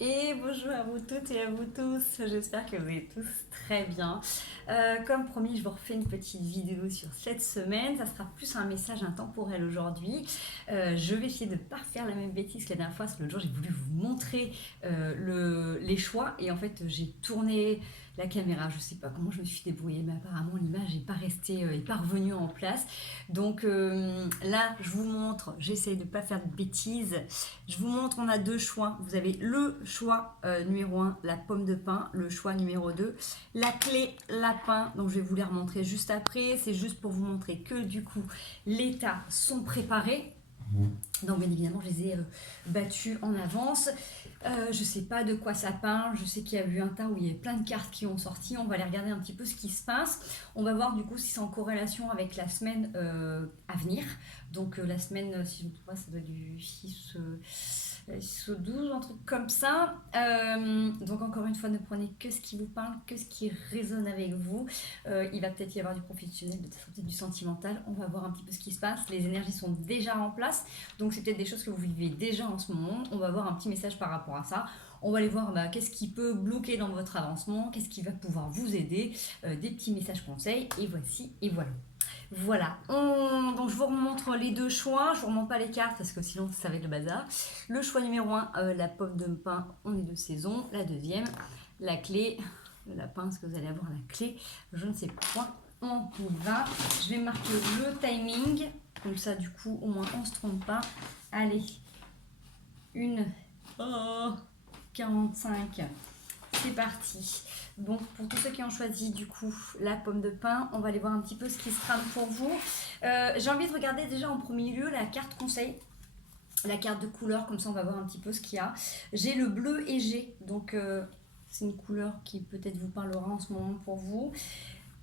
Et bonjour à vous toutes et à vous tous, j'espère que vous allez tous très bien. Comme promis, je vous refais une petite vidéo sur cette semaine, ça sera plus un message intemporel aujourd'hui. Je vais essayer de ne pas faire la même bêtise que la dernière fois, parce que l'autre jour j'ai voulu vous montrer les choix et en fait j'ai tourné la caméra, je sais pas comment je me suis débrouillée, mais apparemment l'image n'est pas restée, n'est pas revenue en place. Donc là, je vous montre, j'essaie de ne pas faire de bêtises. Je vous montre, on a deux choix. Vous avez le choix numéro 1, la pomme de pin. Le choix numéro 2, la clé lapin. Donc je vais vous les remontrer juste après. C'est juste pour vous montrer que du coup, les tas sont préparés. Donc bien évidemment, je les ai battus en avance. Je sais pas de quoi ça parle. Je sais qu'il y a eu un tas où il y avait plein de cartes qui ont sorti. On va aller regarder un petit peu ce qui se passe. On va voir du coup si c'est en corrélation avec la semaine à venir. Donc la semaine, si je ne me trompe pas, ça doit être du 6 au 12, un truc comme ça. Donc encore une fois, ne prenez que ce qui vous parle, que ce qui résonne avec vous. Il va peut-être y avoir du professionnel, peut-être du sentimental. On va voir un petit peu ce qui se passe. Les énergies sont déjà en place. Donc c'est peut-être des choses que vous vivez déjà en ce moment. On va voir un petit message par rapport à ça. On va aller voir qu'est-ce qui peut bloquer dans votre avancement, qu'est-ce qui va pouvoir vous aider, des petits messages conseils. Et voici, et voilà. Voilà, donc je vous remontre les deux choix, je vous remonte pas les cartes parce que sinon ça va être le bazar. Le choix numéro 1, la pomme de pin, on est de saison. La deuxième, la clé, le lapin, est-ce que vous allez avoir la clé? Je ne sais pas, on y va. Je vais marquer le timing, comme ça du coup au moins on ne se trompe pas. Allez, 1h45, c'est parti. Bon, pour tous ceux qui ont choisi du coup la pomme de pin, on va aller voir un petit peu ce qui se trame pour vous. J'ai envie de regarder déjà en premier lieu la carte conseil, la carte de couleur, comme ça on va voir un petit peu ce qu'il y a. J'ai le bleu égée, donc c'est une couleur qui peut-être vous parlera en ce moment pour vous.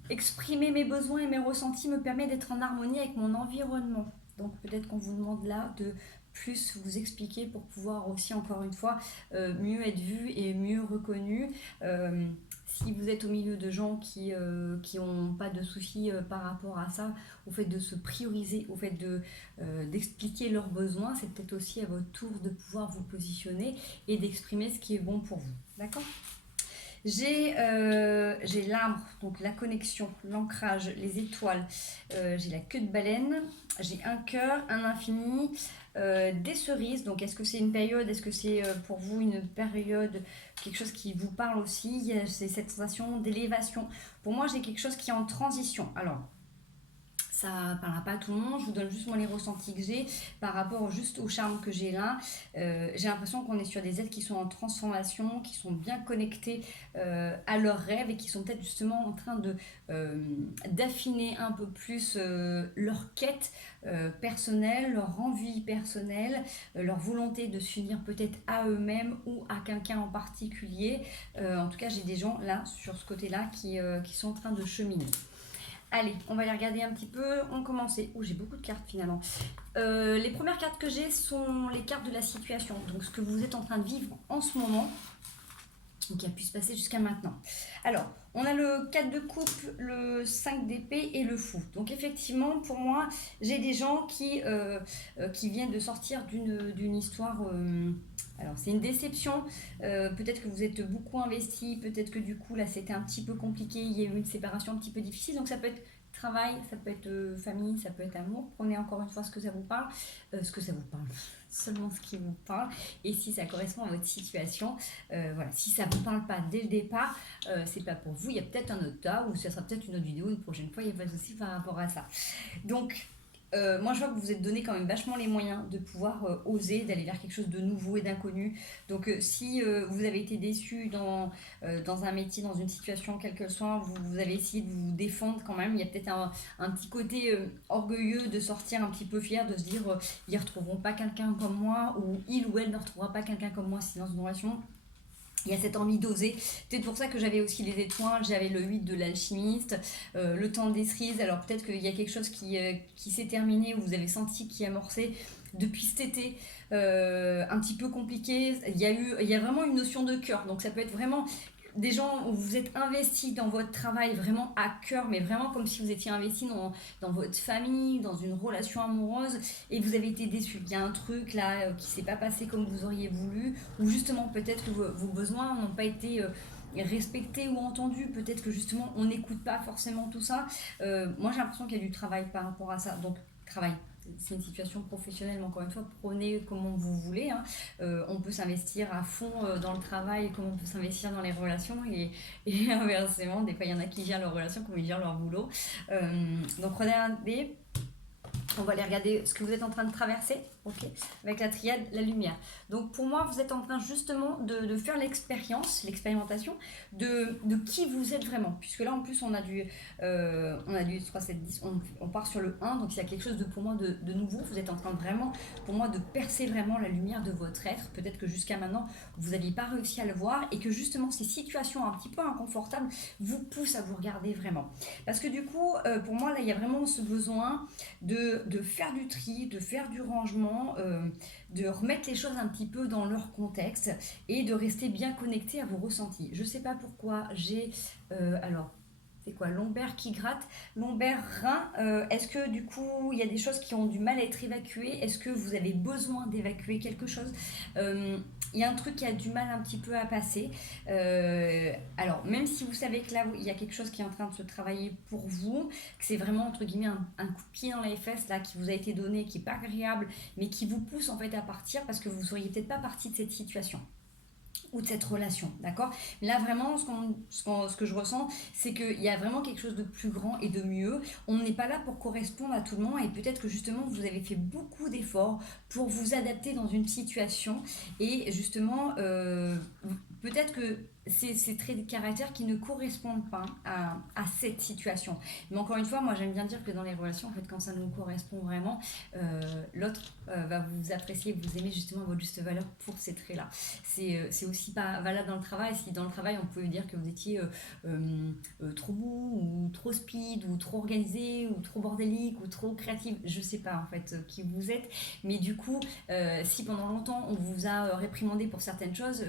Exprimer mes besoins et mes ressentis me permet d'être en harmonie avec mon environnement. Donc peut-être qu'on vous demande là de plus vous expliquer pour pouvoir aussi, encore une fois, mieux être vu et mieux reconnu. Si vous êtes au milieu de gens qui n'ont pas de soucis par rapport à ça, au fait de se prioriser, au fait d'expliquer leurs besoins, c'est peut-être aussi à votre tour de pouvoir vous positionner et d'exprimer ce qui est bon pour vous. D'accord ? J'ai l'arbre, donc la connexion, l'ancrage, les étoiles. J'ai la queue de baleine, j'ai un cœur, un infini, des cerises. Donc est-ce que c'est une période, est-ce que c'est pour vous une période, quelque chose qui vous parle aussi? C'est cette sensation d'élévation. Pour moi, j'ai quelque chose qui est en transition. Alors, ça ne parlera pas à tout le monde, je vous donne juste moi les ressentis que j'ai par rapport juste au charme que j'ai là. J'ai l'impression qu'on est sur des êtres qui sont en transformation, qui sont bien connectés à leurs rêves et qui sont peut-être justement en train d'affiner un peu plus leur quête personnelle, leur envie personnelle, leur volonté de s'unir peut-être à eux-mêmes ou à quelqu'un en particulier. En tout cas, j'ai des gens là, sur ce côté-là, qui sont en train de cheminer. Allez, on va les regarder un petit peu. On commence. Oh, j'ai beaucoup de cartes finalement. Les premières cartes que j'ai sont les cartes de la situation. Donc, ce que vous êtes en train de vivre en ce moment, qui a pu se passer jusqu'à maintenant. Alors, on a le 4 de coupe, le 5 d'épée et le fou. Donc, effectivement, pour moi, j'ai des gens qui viennent de sortir d'une histoire. Alors, c'est une déception. Peut-être que vous êtes beaucoup investi. Peut-être que du coup, là, c'était un petit peu compliqué. Il y a eu une séparation un petit peu difficile. Donc, ça peut être travail, ça peut être famille, ça peut être amour. Prenez encore une fois ce que ça vous parle. Ce que ça vous parle. Seulement ce qui vous parle. Et si ça correspond à votre situation. Voilà. Si ça ne vous parle pas dès le départ, c'est pas pour vous. Il y a peut-être un autre tas ou ça sera peut-être une autre vidéo une prochaine fois. Il n'y a pas de souci par rapport à ça. Donc, moi je vois que vous vous êtes donné quand même vachement les moyens de pouvoir oser, d'aller vers quelque chose de nouveau et d'inconnu. Donc si vous avez été déçu dans un métier, dans une situation quelle que soit, vous avez essayé de vous défendre quand même. Il y a peut-être un petit côté orgueilleux de sortir un petit peu fier, de se dire ils ne retrouveront pas quelqu'un comme moi, ou il ou elle ne retrouvera pas quelqu'un comme moi si dans une relation. Il y a cette envie d'oser. Peut-être pour ça que j'avais aussi les étoiles, j'avais le 8 de l'alchimiste, le temps des cerises. Alors peut-être qu'il y a quelque chose qui s'est terminé, où vous avez senti qui amorçait depuis cet été, un petit peu compliqué. Il y a vraiment une notion de cœur. Donc ça peut être vraiment des gens où vous êtes investi dans votre travail vraiment à cœur, mais vraiment comme si vous étiez investi dans votre famille, dans une relation amoureuse, et vous avez été déçu. Il y a un truc là qui s'est pas passé comme vous auriez voulu, ou justement peut-être que vos besoins n'ont pas été respectés ou entendus, peut-être que justement on n'écoute pas forcément tout ça. Moi j'ai l'impression qu'il y a du travail par rapport à ça, donc travail. C'est une situation professionnelle, mais encore une fois, prenez comme vous voulez. Hein. On peut s'investir à fond dans le travail, comme on peut s'investir dans les relations, et inversement, des fois il y en a qui gèrent leurs relations comme ils gèrent leur boulot. Donc regardez, on va aller regarder ce que vous êtes en train de traverser, ok, avec la triade, la lumière. Donc pour moi, vous êtes en train justement de faire l'expérimentation de qui vous êtes vraiment. Puisque là, en plus, on a du 3, 7, 10, on part sur le 1, donc il y a quelque chose pour moi de nouveau. Vous êtes en train vraiment, pour moi, de percer vraiment la lumière de votre être. Peut-être que jusqu'à maintenant, vous n'aviez pas réussi à le voir et que justement, ces situations un petit peu inconfortables vous poussent à vous regarder vraiment. Parce que du coup, pour moi, là, il y a vraiment ce besoin de faire du tri, de faire du rangement, de remettre les choses un petit peu dans leur contexte et de rester bien connecté à vos ressentis. Je ne sais pas pourquoi j'ai... alors, c'est quoi? Lombaire qui gratte, lombaire, rein. Est-ce que du coup, il y a des choses qui ont du mal à être évacuées? Est-ce que vous avez besoin d'évacuer quelque chose? Il y a un truc qui a du mal un petit peu à passer. Alors, même si vous savez que là, il y a quelque chose qui est en train de se travailler pour vous, que c'est vraiment, entre guillemets, un coup de pied dans les fesses, là, qui vous a été donné, qui n'est pas agréable, mais qui vous pousse, en fait, à partir parce que vous ne seriez peut-être pas parti de cette situation ou de cette relation, d'accord? Là, vraiment, ce que je ressens, c'est qu'il y a vraiment quelque chose de plus grand et de mieux. On n'est pas là pour correspondre à tout le monde et peut-être que justement, vous avez fait beaucoup d'efforts pour vous adapter dans une situation et justement, peut-être que c'est ces traits de caractère qui ne correspondent pas à cette situation. Mais encore une fois, moi j'aime bien dire que dans les relations, en fait, quand ça nous correspond vraiment, l'autre va vous apprécier, vous aimer justement à votre juste valeur pour ces traits-là. C'est aussi pas valable dans le travail. Si dans le travail, on peut dire que vous étiez trop mou, ou trop speed, ou trop organisé, ou trop bordélique, ou trop créative, je sais pas en fait qui vous êtes. Mais du coup, si pendant longtemps on vous a réprimandé pour certaines choses,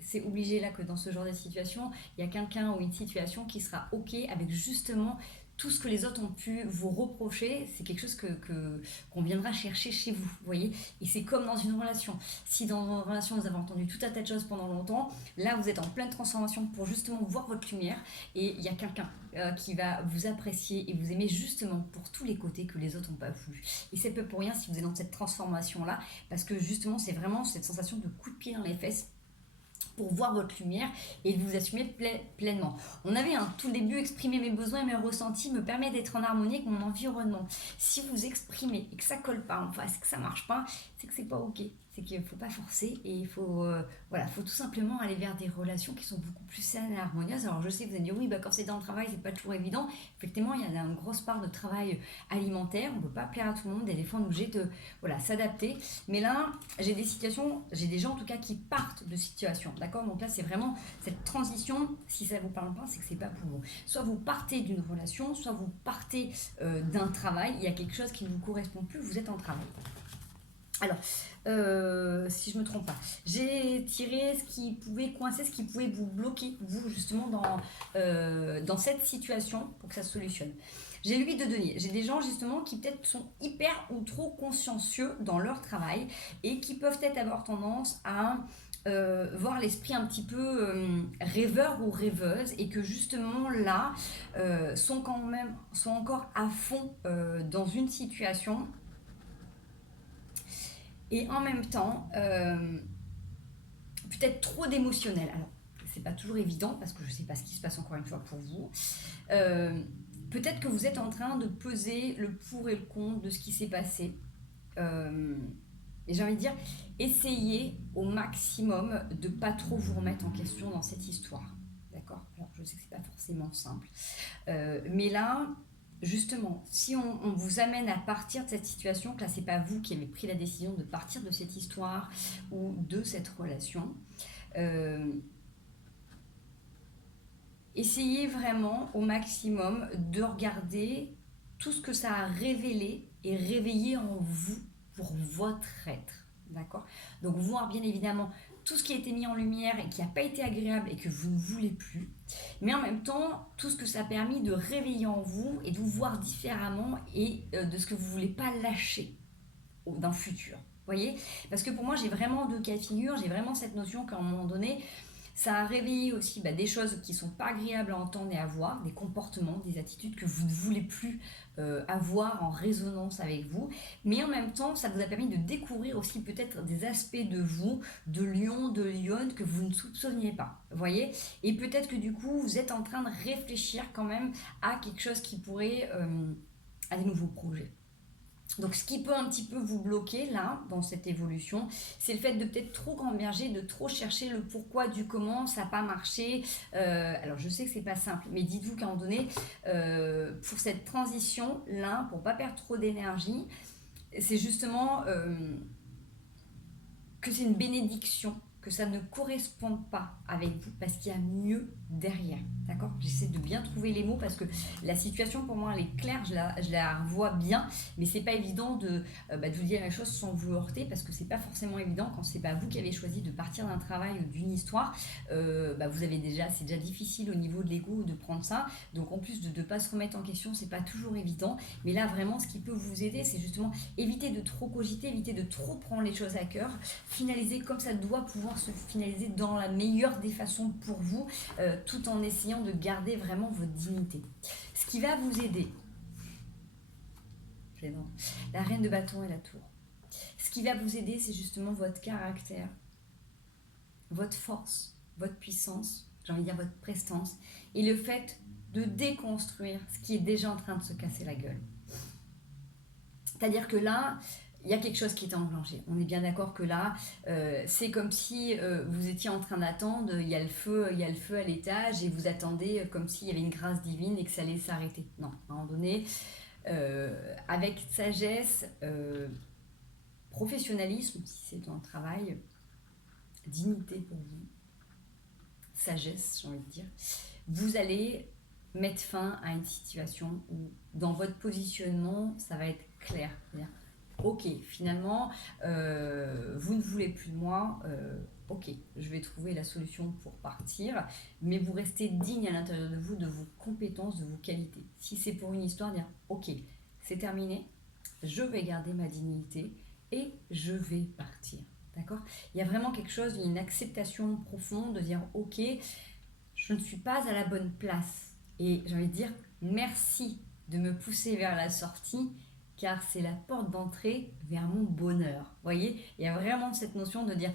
c'est obligé là que dans ce genre de situation, il y a quelqu'un ou une situation qui sera ok avec justement tout ce que les autres ont pu vous reprocher. C'est quelque chose qu'on viendra chercher chez vous, vous voyez. Et c'est comme dans une relation. Si dans une relation vous avez entendu tout un tas de choses pendant longtemps, là vous êtes en pleine transformation pour justement voir votre lumière et il y a quelqu'un qui va vous apprécier et vous aimer justement pour tous les côtés que les autres n'ont pas voulu. Et c'est peu pour rien si vous êtes dans cette transformation là, parce que justement c'est vraiment cette sensation de coup de pied dans les fesses pour voir votre lumière et de vous assumer pleinement. On avait un tout début, exprimer mes besoins et mes ressentis me permet d'être en harmonie avec mon environnement. Si vous exprimez et que ça colle pas en face, que ça marche pas, c'est que c'est pas ok. C'est qu'il ne faut pas forcer et il faut, faut tout simplement aller vers des relations qui sont beaucoup plus saines et harmonieuses. Alors je sais que vous allez dire oui, quand c'est dans le travail, c'est pas toujours évident. Effectivement, il y a une grosse part de travail alimentaire, on ne peut pas plaire à tout le monde et des fois on est obligé de s'adapter. Mais là, j'ai des gens en tout cas qui partent de situations, d'accord? Donc là, c'est vraiment cette transition, si ça ne vous parle pas, c'est que c'est pas pour vous. Soit vous partez d'une relation, soit vous partez d'un travail, il y a quelque chose qui ne vous correspond plus, vous êtes en travail. Alors, si je ne me trompe pas, j'ai tiré ce qui pouvait coincer, ce qui pouvait vous bloquer, vous, justement, dans cette situation pour que ça se solutionne. J'ai le 8 de denier. J'ai des gens, justement, qui peut-être sont hyper ou trop consciencieux dans leur travail et qui peuvent peut-être avoir tendance à voir l'esprit un petit peu rêveur ou rêveuse et que, justement, là, sont encore à fond dans une situation. Et en même temps, peut-être trop d'émotionnel. Alors, c'est pas toujours évident parce que je sais pas ce qui se passe encore une fois pour vous. Peut-être que vous êtes en train de peser le pour et le contre de ce qui s'est passé. Et j'ai envie de dire, essayez au maximum de pas trop vous remettre en question dans cette histoire. D'accord? Alors, je sais que c'est pas forcément simple. Mais là, justement, si on vous amène à partir de cette situation, que là c'est pas vous qui avez pris la décision de partir de cette histoire ou de cette relation, essayez vraiment au maximum de regarder tout ce que ça a révélé et réveillé en vous pour votre être, d'accord? Donc voir bien évidemment tout ce qui a été mis en lumière et qui n'a pas été agréable et que vous ne voulez plus, mais en même temps, tout ce que ça a permis de réveiller en vous et de vous voir différemment et de ce que vous ne voulez pas lâcher dans le futur. Vous voyez? Parce que pour moi, j'ai vraiment deux cas de figure, j'ai vraiment cette notion qu'à un moment donné, ça a réveillé aussi des choses qui ne sont pas agréables à entendre et à voir, des comportements, des attitudes que vous ne voulez plus avoir en résonance avec vous. Mais en même temps, ça vous a permis de découvrir aussi peut-être des aspects de vous, de lion, de lionne, que vous ne soupçonniez pas. Vous voyez? Et peut-être que du coup, vous êtes en train de réfléchir quand même à quelque chose qui pourrait, à des nouveaux projets. Donc ce qui peut un petit peu vous bloquer là, dans cette évolution, c'est le fait de peut-être trop gamberger, de trop chercher le pourquoi du comment, ça n'a pas marché. Alors je sais que c'est pas simple, mais dites-vous qu'à un moment donné, pour cette transition là, pour pas perdre trop d'énergie, c'est justement que c'est une bénédiction, que ça ne corresponde pas avec vous, parce qu'il y a mieux derrière. D'accord? J'essaie de bien trouver les mots parce que la situation pour moi elle est claire, je la vois bien, mais c'est pas évident de vous dire les choses sans vous heurter parce que c'est pas forcément évident quand c'est pas vous qui avez choisi de partir d'un travail ou d'une histoire. Vous avez c'est déjà difficile au niveau de l'ego de prendre ça, donc en plus de ne pas se remettre en question, c'est pas toujours évident. Mais là vraiment, ce qui peut vous aider, c'est justement éviter de trop cogiter, éviter de trop prendre les choses à cœur, finaliser comme ça doit pouvoir se finaliser dans la meilleure des façons pour vous, tout en essayant de garder vraiment votre dignité. Ce qui va vous aider, la reine de bâton et la tour. Ce qui va vous aider, c'est justement votre caractère, votre force, votre puissance, j'ai envie de dire votre prestance, et le fait de déconstruire ce qui est déjà en train de se casser la gueule. C'est-à-dire que là, il y a quelque chose qui est enclenché. On est bien d'accord que là, c'est comme si vous étiez en train d'attendre, il y a le feu à l'étage et vous attendez comme s'il y avait une grâce divine et que ça allait s'arrêter. Non, à un moment donné, avec sagesse, professionnalisme, si c'est dans le travail, dignité pour vous, sagesse, j'ai envie de dire, vous allez mettre fin à une situation où, dans votre positionnement, ça va être clair. C'est-à-dire, ok, finalement, vous ne voulez plus de moi, ok, je vais trouver la solution pour partir, mais vous restez digne à l'intérieur de vous, de vos compétences, de vos qualités. Si c'est pour une histoire, dire, ok, c'est terminé, je vais garder ma dignité et je vais partir. D'accord? Il y a vraiment quelque chose, il y a une acceptation profonde de dire, ok, je ne suis pas à la bonne place. Et j'ai envie de dire, merci de me pousser vers la sortie, car c'est la porte d'entrée vers mon bonheur. Vous voyez, il y a vraiment cette notion de dire,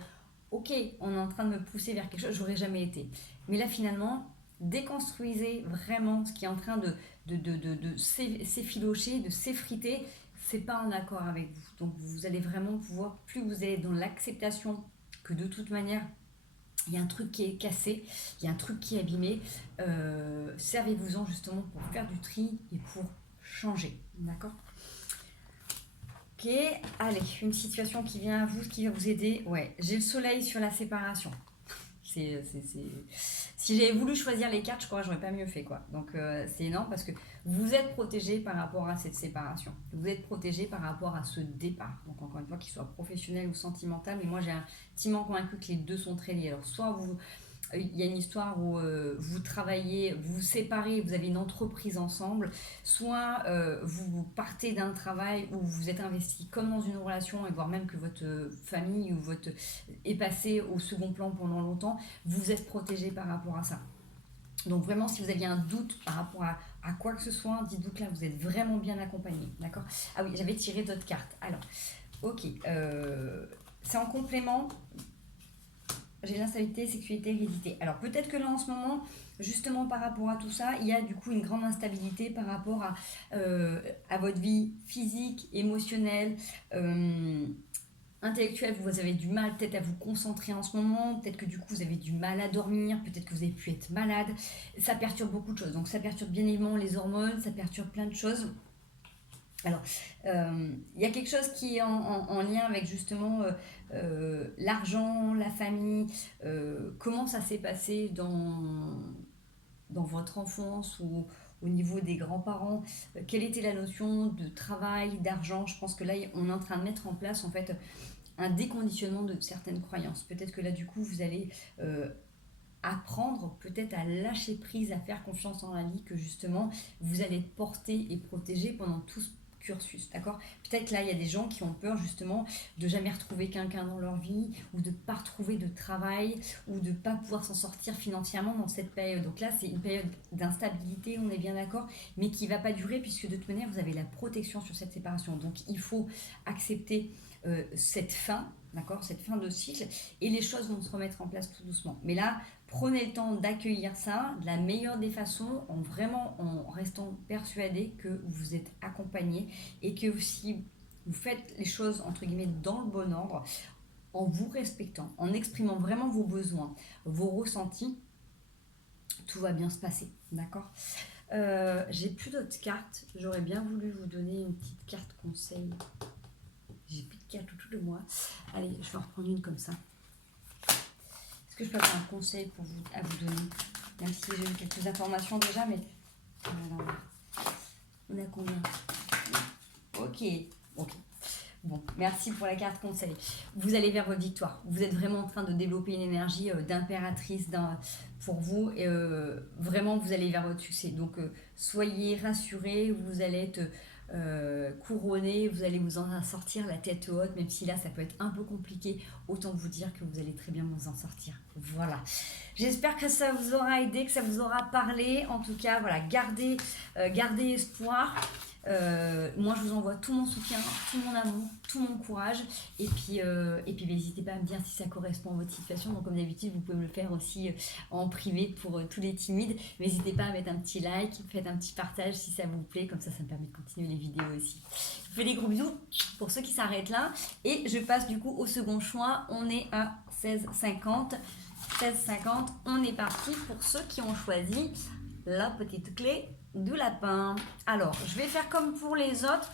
ok, on est en train de me pousser vers quelque chose, j'aurais jamais été. Mais là, finalement, déconstruisez vraiment ce qui est en train de s'effilocher, de s'effriter. C'est pas en accord avec vous. Donc, vous allez vraiment pouvoir, plus vous allez dans l'acceptation que de toute manière, il y a un truc qui est cassé, il y a un truc qui est abîmé, servez-vous-en justement pour faire du tri et pour changer. D'accord? Ok, allez, une situation qui vient à vous, qui va vous aider. Ouais, j'ai le soleil sur la séparation. Si j'avais voulu choisir les cartes, je crois que j'aurais pas mieux fait, quoi. Donc c'est énorme parce que vous êtes protégé par rapport à cette séparation. Vous êtes protégé par rapport à ce départ. Donc encore une fois, qu'il soit professionnel ou sentimental, mais moi j'ai intimement convaincu que les deux sont très liés. Alors soit il y a une histoire où vous travaillez, vous vous séparez, vous avez une entreprise ensemble, soit vous partez d'un travail où vous êtes investi comme dans une relation, et voire même que votre famille ou votre est passée au second plan pendant longtemps, vous êtes protégé par rapport à ça. Donc vraiment, si vous aviez un doute par rapport à quoi que ce soit, dites-vous que là, vous êtes vraiment bien accompagné. D'accord? Ah oui, j'avais tiré d'autres cartes. Alors, ok, c'est en complément. J'ai l'instabilité, sécurité, hérédité. Alors peut-être que là en ce moment, justement par rapport à tout ça, il y a du coup une grande instabilité par rapport à votre vie physique, émotionnelle, intellectuelle. Vous avez du mal peut-être à vous concentrer en ce moment, peut-être que du coup vous avez du mal à dormir, peut-être que vous avez pu être malade. Ça perturbe beaucoup de choses. Donc ça perturbe bien évidemment les hormones, ça perturbe plein de choses. Alors, il y a quelque chose qui est en lien avec justement l'argent, la famille, comment ça s'est passé dans votre enfance ou au niveau des grands-parents, quelle était la notion de travail, d'argent. Je pense que là, on est en train de mettre en place en fait un déconditionnement de certaines croyances. Peut-être que là, du coup, vous allez apprendre peut-être à lâcher prise, à faire confiance en la vie, que justement, vous allez être porté et protégé pendant tout ce cursus, d'accord? Peut-être là, il y a des gens qui ont peur justement de jamais retrouver quelqu'un dans leur vie, ou de ne pas retrouver de travail, ou de ne pas pouvoir s'en sortir financièrement dans cette période. Donc là, c'est une période d'instabilité, on est bien d'accord, mais qui ne va pas durer, puisque de toute manière, vous avez la protection sur cette séparation. Donc il faut accepter cette fin, d'accord, cette fin de cycle, et les choses vont se remettre en place tout doucement. Mais là, prenez le temps d'accueillir ça de la meilleure des façons, en restant persuadé que vous êtes accompagné, et que si vous faites les choses entre guillemets dans le bon ordre, en vous respectant, en exprimant vraiment vos besoins, vos ressentis, tout va bien se passer, d'accord? J'ai plus d'autres cartes, j'aurais bien voulu vous donner une petite carte conseil. J'ai plus de cartes autour de moi. Allez, je vais en reprendre une comme ça. Est-ce que je peux avoir un conseil pour vous, à vous donner? Même si j'ai eu quelques informations déjà, mais... Alors, on a combien? Ok. Bon, merci pour la carte conseil. Vous allez vers votre victoire. Vous êtes vraiment en train de développer une énergie d'impératrice pour vous. Et vraiment, vous allez vers votre succès. Donc, soyez rassurés. Vous allez être couronné. Vous allez vous en sortir la tête haute. Même si là, ça peut être un peu compliqué. Autant vous dire que vous allez très bien vous en sortir. Voilà. J'espère que ça vous aura aidé, que ça vous aura parlé. En tout cas, voilà, gardez espoir. Moi, je vous envoie tout mon soutien, tout mon amour, tout mon courage. Et puis n'hésitez pas à me dire si ça correspond à votre situation. Donc, comme d'habitude, vous pouvez me le faire aussi en privé pour tous les timides. N'hésitez pas à mettre un petit like, faites un petit partage si ça vous plaît. Comme ça me permet de continuer les vidéos aussi. Je vous fais des gros bisous pour ceux qui s'arrêtent là. Et je passe du coup au second choix. On est à 16,50. 16,50. On est parti pour ceux qui ont choisi la petite clé du lapin. Alors, je vais faire comme pour les autres,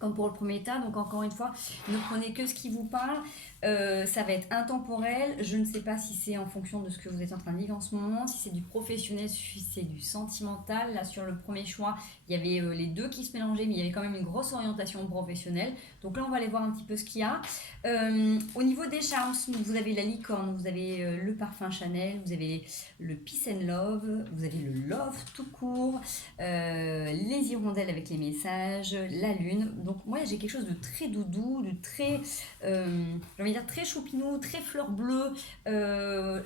comme pour le premier tas. Donc, encore une fois, ne prenez que ce qui vous parle. Ça va être intemporel. Je ne sais pas si c'est en fonction de ce que vous êtes en train de vivre en ce moment, si c'est du professionnel, si c'est du sentimental. Là, sur le premier choix, il y avait les deux qui se mélangeaient, mais il y avait quand même une grosse orientation professionnelle. Donc là, on va aller voir un petit peu ce qu'il y a. Au niveau des charmes, vous avez la licorne, vous avez le parfum Chanel, vous avez le peace and love, vous avez le love tout court, les hirondelles avec les messages, la lune. Donc moi, j'ai quelque chose de très doudou, de très... j'ai envie de dire très choupinou, très fleur bleue.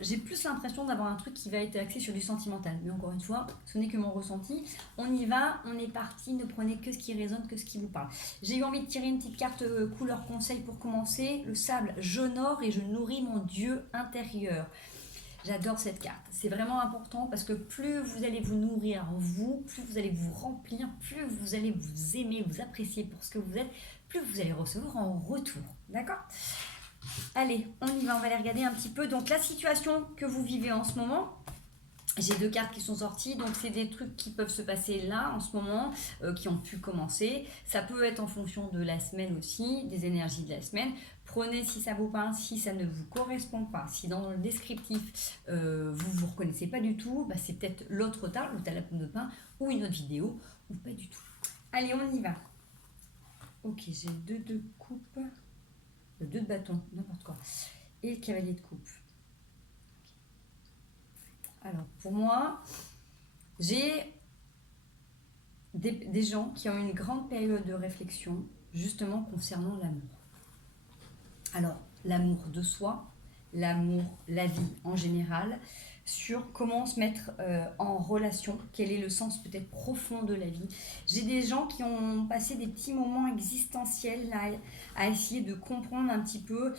J'ai plus l'impression d'avoir un truc qui va être axé sur du sentimental. Mais encore une fois, ce n'est que mon ressenti. On y va, on est parti, ne prenez que ce qui résonne, que ce qui vous parle. J'ai eu envie de tirer une petite carte couleur conseil pour commencer. Le sable, j'honore et je nourris mon Dieu intérieur. J'adore cette carte. C'est vraiment important parce que plus vous allez vous nourrir vous, plus vous allez vous remplir, plus vous allez vous aimer, vous apprécier pour ce que vous êtes, plus vous allez recevoir en retour. D'accord ? Allez, on y va, on va aller regarder un petit peu. Donc la situation que vous vivez en ce moment, j'ai deux cartes qui sont sorties, donc c'est des trucs qui peuvent se passer là en ce moment, qui ont pu commencer. Ça peut être en fonction de la semaine aussi, des énergies de la semaine. Prenez si ça vous parle, si ça ne vous correspond pas, si dans le descriptif vous ne vous reconnaissez pas du tout, bah c'est peut-être l'autre tas, le tas la pomme de pain, ou une autre vidéo, ou pas du tout. Allez, on y va. Ok, j'ai deux de coupe, deux de bâton, n'importe quoi, et le cavalier de coupe. Alors, pour moi, j'ai des gens qui ont une grande période de réflexion, justement concernant l'amour. Alors, l'amour de soi, l'amour, la vie en général, sur comment se mettre en relation, quel est le sens peut-être profond de la vie. J'ai des gens qui ont passé des petits moments existentiels à essayer de comprendre un petit peu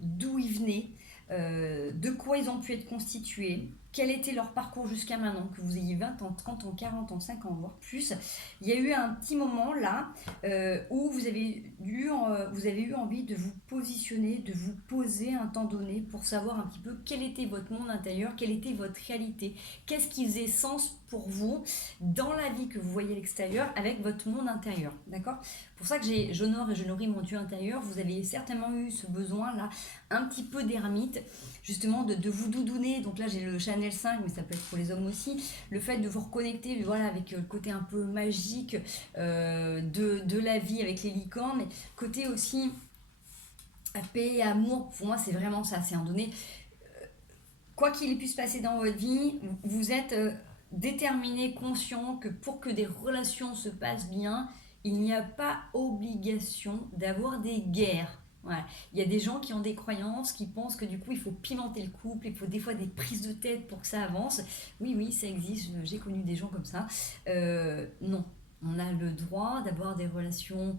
d'où ils venaient, de quoi ils ont pu être constitués, quel était leur parcours jusqu'à maintenant, que vous ayez 20 ans, 30 ans, 40 ans, 5 ans, voire plus. Il y a eu un petit moment là où vous avez eu envie de vous positionner, de vous poser un temps donné pour savoir un petit peu quel était votre monde intérieur, quelle était votre réalité, qu'est-ce qui faisait sens pour vous dans la vie que vous voyez à l'extérieur avec votre monde intérieur, d'accord ? Pour ça que j'honore et je nourris mon Dieu intérieur. Vous avez certainement eu ce besoin là, un petit peu d'ermite, justement de vous doudouner. Donc là j'ai le Chanel 5, mais ça peut être pour les hommes aussi. Le fait de vous reconnecter, voilà, avec le côté un peu magique de la vie avec les licornes, mais côté aussi Paix et amour, pour moi, c'est vraiment ça. C'est un donné. Quoi qu'il puisse passer dans votre vie, vous êtes déterminé, conscient que pour que des relations se passent bien, il n'y a pas obligation d'avoir des guerres. Voilà. Il y a des gens qui ont des croyances, qui pensent que du coup il faut pimenter le couple, il faut des fois des prises de tête pour que ça avance. Oui, oui, ça existe, j'ai connu des gens comme ça. Non, on a le droit d'avoir des relations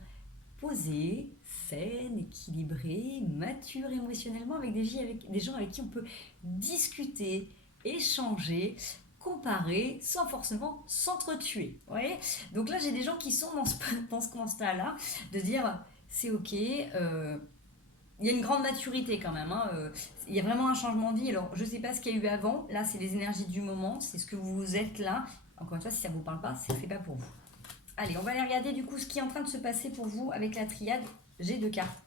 posée, saine, équilibrée, mature émotionnellement avec des gens avec qui on peut discuter, échanger, comparer sans forcément s'entretuer. Vous voyez. Donc là, j'ai des gens qui sont dans ce constat-là, de dire c'est ok. Il y a une grande maturité quand même. Hein, il y a vraiment un changement de vie. Alors, je ne sais pas ce qu'il y a eu avant. Là, c'est les énergies du moment. C'est ce que vous êtes là. Encore une fois, si ça ne vous parle pas, c'est pas pour vous. Allez, on va aller regarder du coup ce qui est en train de se passer pour vous avec la triade. J'ai 2 cartes.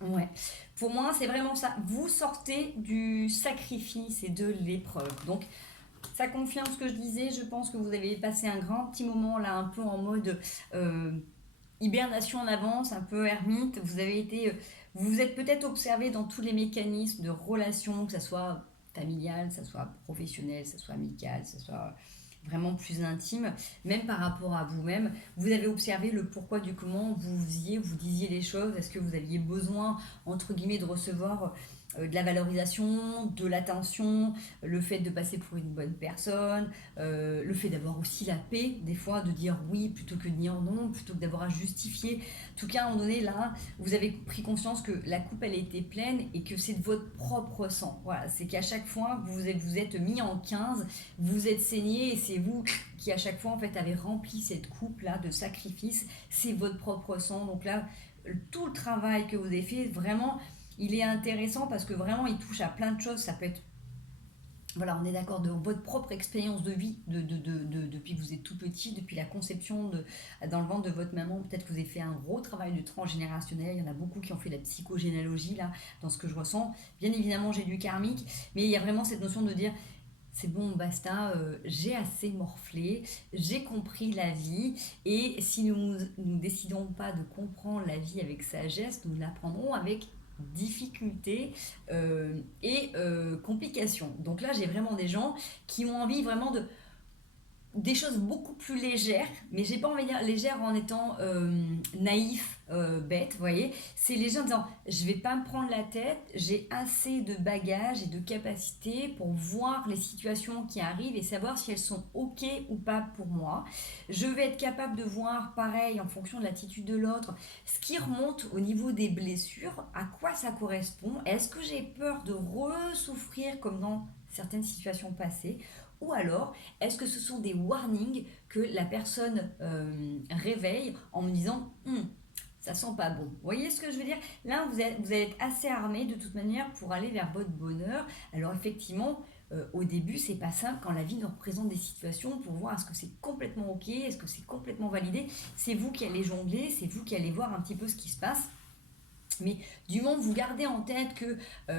Ouais. Pour moi, c'est vraiment ça. Vous sortez du sacrifice et de l'épreuve. Donc, ça confirme ce que je disais. Je pense que vous avez passé un grand petit moment là, un peu en mode hibernation en avance, un peu ermite. Vous vous êtes peut-être observé dans tous les mécanismes de relations, que ce soit familial, que ce soit professionnel, que ce soit amical, que ce soit vraiment plus intime, même par rapport à vous-même. Vous avez observé le pourquoi du comment vous disiez les choses. Est-ce que vous aviez besoin, entre guillemets, de recevoir de la valorisation, de l'attention, le fait de passer pour une bonne personne, le fait d'avoir aussi la paix, des fois, de dire oui plutôt que de dire non, plutôt que d'avoir à justifier. En tout cas, à un moment donné, là, vous avez pris conscience que la coupe, elle était pleine et que c'est de votre propre sang. Voilà, c'est qu'à chaque fois, vous êtes mis en 15, vous êtes saigné et c'est vous qui, à chaque fois, en fait, avez rempli cette coupe-là de sacrifice. C'est votre propre sang. Donc là, tout le travail que vous avez fait, vraiment, il est intéressant parce que vraiment il touche à plein de choses. Ça peut être, voilà, on est d'accord, de votre propre expérience de vie depuis que vous êtes tout petit, depuis la conception dans le ventre de votre maman. Peut-être que vous avez fait un gros travail de transgénérationnel. Il y en a beaucoup qui ont fait de la psychogénéalogie là, dans ce que je ressens. Bien évidemment, j'ai du karmique, mais il y a vraiment cette notion de dire c'est bon, basta, j'ai assez morflé, j'ai compris la vie, et si nous ne décidons pas de comprendre la vie avec sagesse, nous l'apprendrons avec difficulté et complications. Donc là, j'ai vraiment des gens qui ont envie vraiment de des choses beaucoup plus légères, mais j'ai pas envie de dire légères en étant naïf, bête, vous voyez. C'est léger en disant je vais pas me prendre la tête, j'ai assez de bagages et de capacités pour voir les situations qui arrivent et savoir si elles sont ok ou pas pour moi. Je vais être capable de voir pareil en fonction de l'attitude de l'autre, ce qui remonte au niveau des blessures, à quoi ça correspond, est-ce que j'ai peur de re-souffrir comme dans certaines situations passées, ou alors est-ce que ce sont des warnings que la personne réveille en me disant ça sent pas bon. Vous voyez ce que je veux dire? Là, vous allez être assez armé de toute manière pour aller vers votre bonheur. Alors effectivement, au début, c'est pas simple quand la vie nous représente des situations pour voir est-ce que c'est complètement ok, est-ce que c'est complètement validé. C'est vous qui allez jongler, c'est vous qui allez voir un petit peu ce qui se passe. Mais du moment que vous gardez en tête que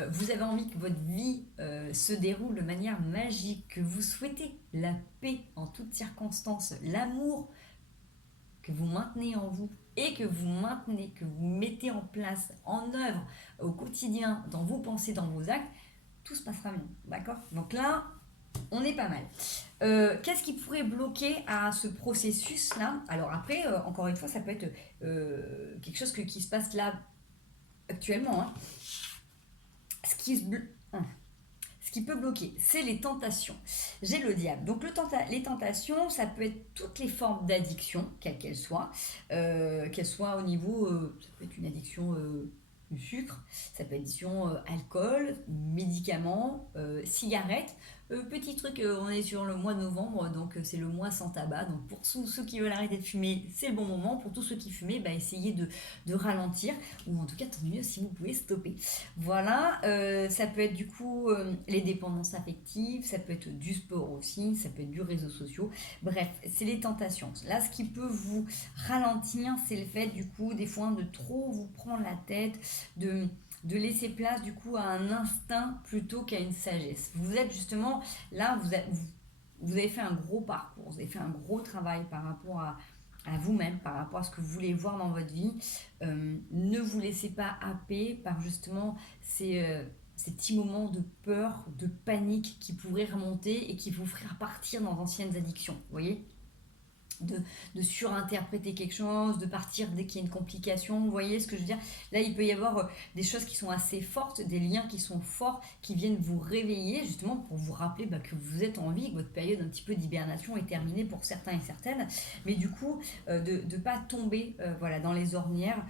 vous avez envie que votre vie se déroule de manière magique, que vous souhaitez la paix en toutes circonstances, l'amour que vous maintenez en vous et que vous mettez en place, en œuvre au quotidien, dans vos pensées, dans vos actes, tout se passera bien. D'accord? Donc là, on est pas mal. Qu'est-ce qui pourrait bloquer à ce processus-là? Alors après, encore une fois, ça peut être quelque chose qui se passe là actuellement. Hein. Ce qui se Ce qui peut bloquer, c'est les tentations. J'ai le diable. Donc les tentations, ça peut être toutes les formes d'addiction, quelles qu'elles soient au niveau, ça peut être une addiction du sucre, ça peut être addiction alcool, médicaments, cigarettes. Petit truc, on est sur le mois de novembre, donc c'est le mois sans tabac. Donc pour tous ceux qui veulent arrêter de fumer, c'est le bon moment. Pour tous ceux qui fumaient, essayez de ralentir, ou en tout cas tant mieux si vous pouvez stopper. Voilà, ça peut être du coup les dépendances affectives, ça peut être du sport aussi, ça peut être du réseau social. Bref, c'est les tentations. Là, ce qui peut vous ralentir, c'est le fait du coup des fois de trop vous prendre la tête, de laisser place du coup à un instinct plutôt qu'à une sagesse. Vous êtes justement là, vous avez fait un gros parcours, vous avez fait un gros travail par rapport à vous-même par rapport à ce que vous voulez voir dans votre vie. Ne vous laissez pas happer par justement ces petits moments de peur, de panique qui pourraient remonter et qui vous feraient repartir dans d'anciennes addictions. Vous voyez, de surinterpréter quelque chose, de partir dès qu'il y a une complication. Vous voyez ce que je veux dire? Là, il peut y avoir des choses qui sont assez fortes, des liens qui sont forts, qui viennent vous réveiller, justement pour vous rappeler que vous êtes en vie, que votre période un petit peu d'hibernation est terminée pour certains et certaines. Mais du coup, de ne pas tomber voilà, dans les ornières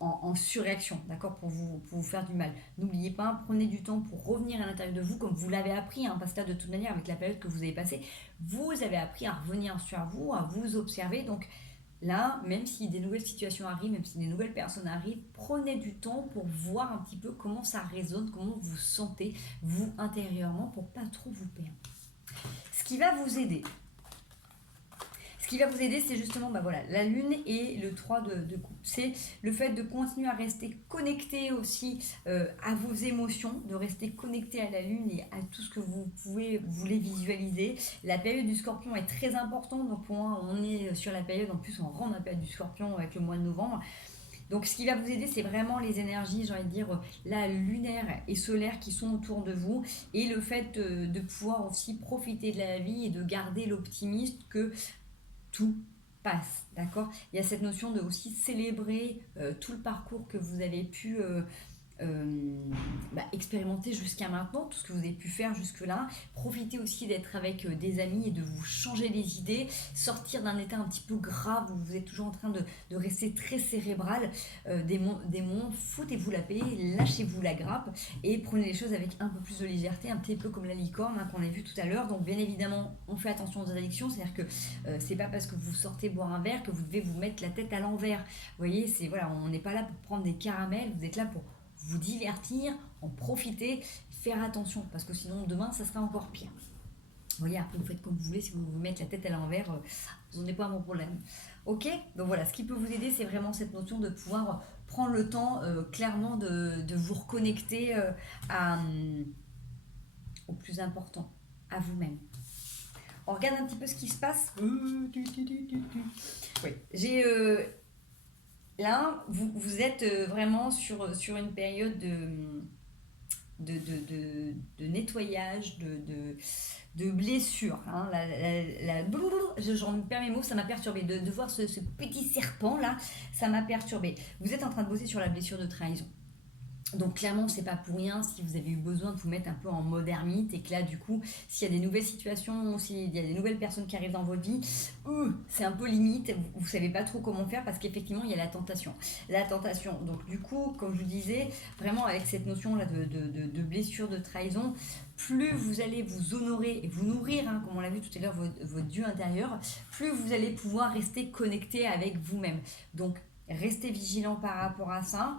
en surréaction, d'accord, pour vous faire du mal. N'oubliez pas, prenez du temps pour revenir à l'intérieur de vous, comme vous l'avez appris, parce que là, de toute manière, avec la période que vous avez passée, vous avez appris à revenir sur vous, à vous observer. Donc là, même si des nouvelles situations arrivent, même si des nouvelles personnes arrivent, prenez du temps pour voir un petit peu comment ça résonne, comment vous sentez, vous, intérieurement, pour pas trop vous perdre. Ce qui va vous aider, c'est justement voilà, la lune et le 3 de coupe. C'est le fait de continuer à rester connecté aussi à vos émotions, de rester connecté à la lune et à tout ce que vous voulez visualiser. La période du scorpion est très importante, donc pour moi, on est sur la période, en plus on rentre dans la période du scorpion avec le mois de novembre. Donc ce qui va vous aider, c'est vraiment les énergies, j'ai envie de dire, là, lunaires et solaires qui sont autour de vous, et le fait de pouvoir aussi profiter de la vie et de garder l'optimisme que tout passe, d'accord? Il y a cette notion de aussi célébrer tout le parcours que vous avez pu expérimenter jusqu'à maintenant, tout ce que vous avez pu faire jusque-là. Profitez aussi d'être avec des amis et de vous changer les idées, sortir d'un état un petit peu grave où vous êtes toujours en train de rester très cérébral. Des moments, foutez-vous la paix, lâchez-vous la grappe et prenez les choses avec un peu plus de légèreté, un petit peu comme la licorne qu'on a vu tout à l'heure. Donc bien évidemment, on fait attention aux addictions, c'est-à-dire que c'est pas parce que vous sortez boire un verre que vous devez vous mettre la tête à l'envers. Vous voyez, voilà, on n'est pas là pour prendre des caramels, vous êtes là pour vous divertir, en profiter, faire attention, parce que sinon demain ça sera encore pire. Vous voyez, après vous faites comme vous voulez, si vous vous mettez la tête à l'envers, vous n'en avez pas mon problème. Ok, donc voilà, ce qui peut vous aider, c'est vraiment cette notion de pouvoir prendre le temps clairement de vous reconnecter au plus important, à vous-même. On regarde un petit peu ce qui se passe. Oui, j'ai... là, vous êtes vraiment sur une période de nettoyage, de blessure. Hein. J'en perds mes mots, ça m'a perturbé. De voir ce petit serpent là, ça m'a perturbé. Vous êtes en train de bosser sur la blessure de trahison. Donc clairement, c'est pas pour rien si vous avez eu besoin de vous mettre un peu en mode ermite et que là, du coup, s'il y a des nouvelles situations, s'il y a des nouvelles personnes qui arrivent dans votre vie, c'est un peu limite, vous savez pas trop comment faire parce qu'effectivement, il y a la tentation. La tentation. Donc du coup, comme je vous disais, vraiment avec cette notion là de blessure, de trahison, plus vous allez vous honorer et vous nourrir, comme on l'a vu tout à l'heure, votre Dieu intérieur, plus vous allez pouvoir rester connecté avec vous-même. Donc restez vigilant par rapport à ça.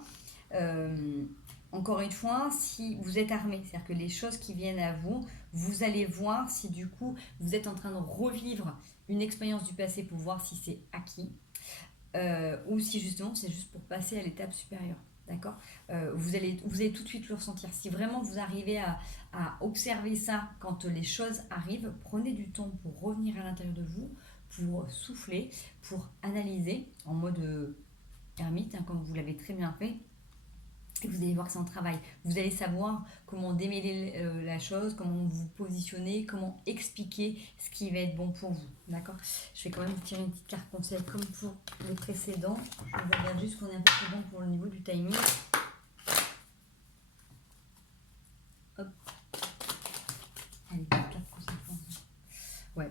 Encore une fois, si vous êtes armé, c'est-à-dire que les choses qui viennent à vous, vous allez voir si du coup vous êtes en train de revivre une expérience du passé pour voir si c'est acquis ou si justement c'est juste pour passer à l'étape supérieure. D'accord, vous allez tout de suite le ressentir. Si vraiment vous arrivez à observer ça quand les choses arrivent, prenez du temps pour revenir à l'intérieur de vous, pour souffler, pour analyser en mode ermite, comme vous l'avez très bien fait. Et vous allez voir que c'est un travail. Vous allez savoir comment démêler la chose, comment vous positionner, comment expliquer ce qui va être bon pour vous. D'accord? Je vais quand même tirer une petite carte conseil comme pour les précédents. Je regarde juste qu'on est un peu plus bon pour le niveau du timing. Hop. Allez, carte conseil. Ouais.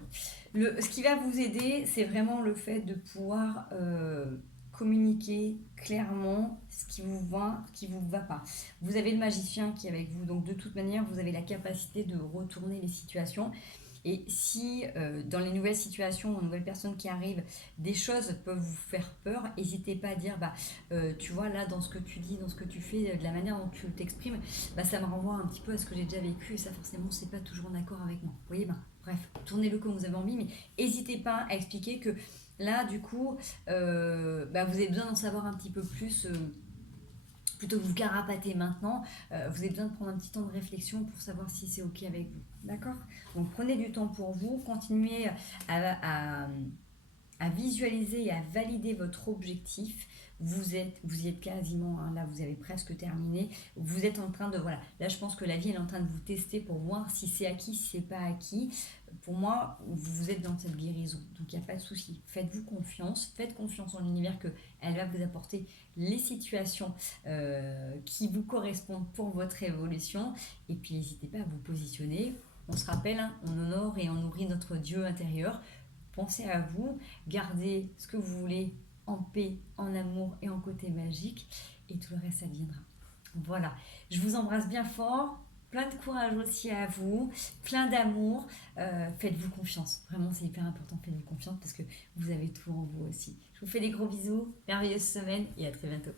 Ce qui va vous aider, c'est vraiment le fait de pouvoir communiquer clairement ce qui vous va, ce qui vous va pas. Vous avez le magicien qui est avec vous, donc de toute manière, vous avez la capacité de retourner les situations. Et si dans les nouvelles situations, aux nouvelles personnes qui arrivent, des choses peuvent vous faire peur, n'hésitez pas à dire, tu vois, là, dans ce que tu dis, dans ce que tu fais, de la manière dont tu t'exprimes, ça me renvoie un petit peu à ce que j'ai déjà vécu et ça, forcément, c'est pas toujours en accord avec moi. Vous voyez, bref, tournez-le comme vous avez envie, mais n'hésitez pas à expliquer que là, du coup, vous avez besoin d'en savoir un petit peu plus plutôt que vous carapater maintenant, vous avez besoin de prendre un petit temps de réflexion pour savoir si c'est OK avec vous. D'accord? Donc prenez du temps pour vous, continuez à visualiser et à valider votre objectif. Vous y êtes quasiment, hein, là vous avez presque terminé. Vous êtes en train de, voilà, là je pense que la vie elle est en train de vous tester pour voir si c'est acquis, si c'est pas acquis. Pour moi, vous êtes dans cette guérison, donc il n'y a pas de souci. Faites-vous confiance, faites confiance en l'univers qu'elle va vous apporter les situations qui vous correspondent pour votre évolution. Et puis n'hésitez pas à vous positionner. On se rappelle, hein, on honore et on nourrit notre Dieu intérieur. Pensez à vous, gardez ce que vous voulez en paix, en amour et en côté magique, et tout le reste, ça viendra. Voilà, je vous embrasse bien fort, plein de courage aussi à vous, plein d'amour, faites-vous confiance, vraiment c'est hyper important, faites-vous confiance parce que vous avez tout en vous aussi. Je vous fais des gros bisous, merveilleuse semaine et à très bientôt.